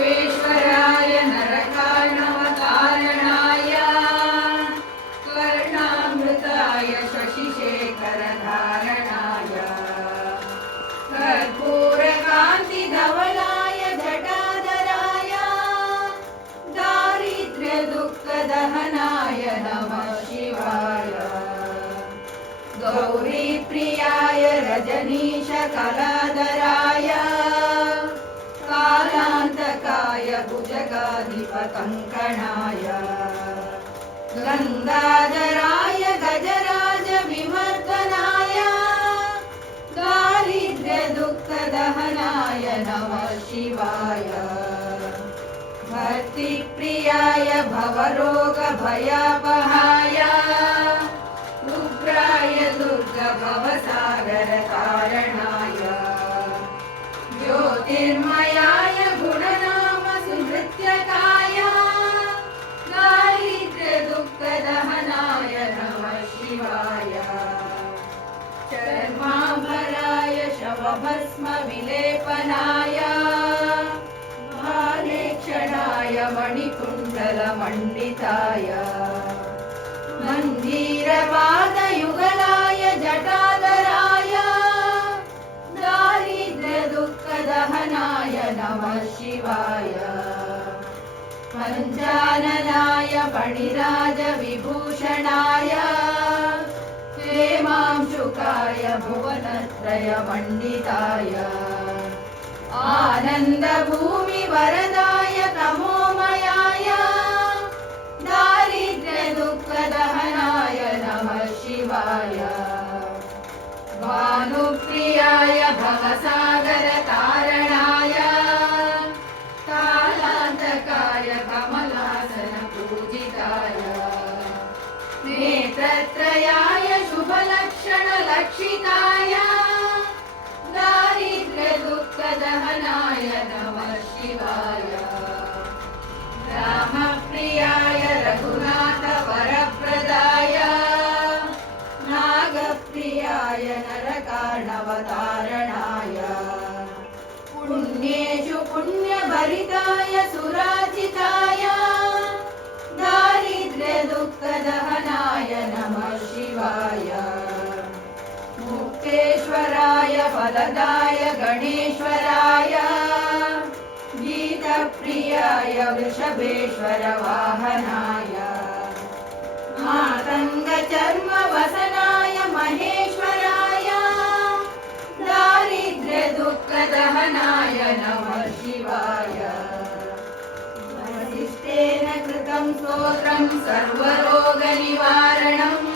विश्वेश्वराय नरकार्णवतारणाय कर्णामृताय शशिशेखरधारणाय कर्पूरकान्तिधवलाय जटाधराय दारिद्र्यदुःखदहनाय नमः शिवाय गौरीप्रियाय रजनीशकलाधराय कालान्तकाय भुजगाधिपकङ्कणाय गङ्गाधराय गजराजविमर्दनाय दारिद्र्यदुःखदहनाय नमः शिवाय भक्तिप्रियाय भवरोगभयापहाय रुद्राय दुर्गभवसागरतारणाय ज्योतिर्मयाय गुणनामसुहृत्यकाय दारिद्र्यदुःखदहनाय नमः शिवाय चर्माम्बराय शवभस्मविलेपनाय भालेक्षणाय मणिकुण्डलमण्डिताय मञ्जीरपादयुगलाय जटाधराय दारिद्र्यदुःखदहनाय नमः शिवाय पञ्चाननाय फणिराजविभूषणाय हेमांशुकाय भुवनत्रयमण्डिताय आनन्दभूमिवरदाय तमोमयाय दारिद्र्यदुःखदहनाय नमः शिवाय भानुप्रियाय भवसागरतारणाय कालान्तकाय कमलासनपूजिताय नेत्रत्रयाय शुभलक्षणलक्षिताय दारिद्र्यदुःखदहनाय नमः शिवाय रामप्रियाय रघुनाथवरप्रदाय नागप्रियाय नरकार्णवतारणाय पुण्येषु पुण्यभरिताय सुराजिताय दारिद्र्यदुःखदहनाय नमः शिवाय मुक्तेश्वराय फलदाय गणेश्वराय गीतप्रियाय वृषभेश्वर वाहनाय मातङ्गचर्मवसनाय महेश्वराय दारिद्र्यदुःखदहनाय नमः शिवाय वसिष्ठेन कृतं स्तोत्रं सर्वरोगनिवारणम्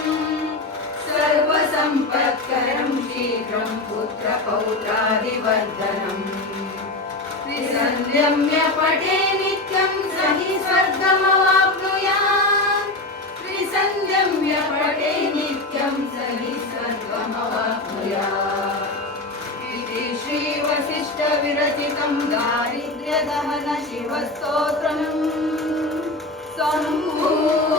सर्वसम्पत्करं शीघ्रं पुत्रपौत्रादिवर्धनम् त्रिसन्ध्यम्य पठे नित्यं स हि स्वर्गमवाप्नुयात् त्रिसन्ध्यम्य पठे नित्यं स हि स्वर्गमवाप्नुयात् इति श्रीवसिष्ठविरचितं दारिद्र्यदहन शिवस्तोत्रम् सम्पूर्णम्।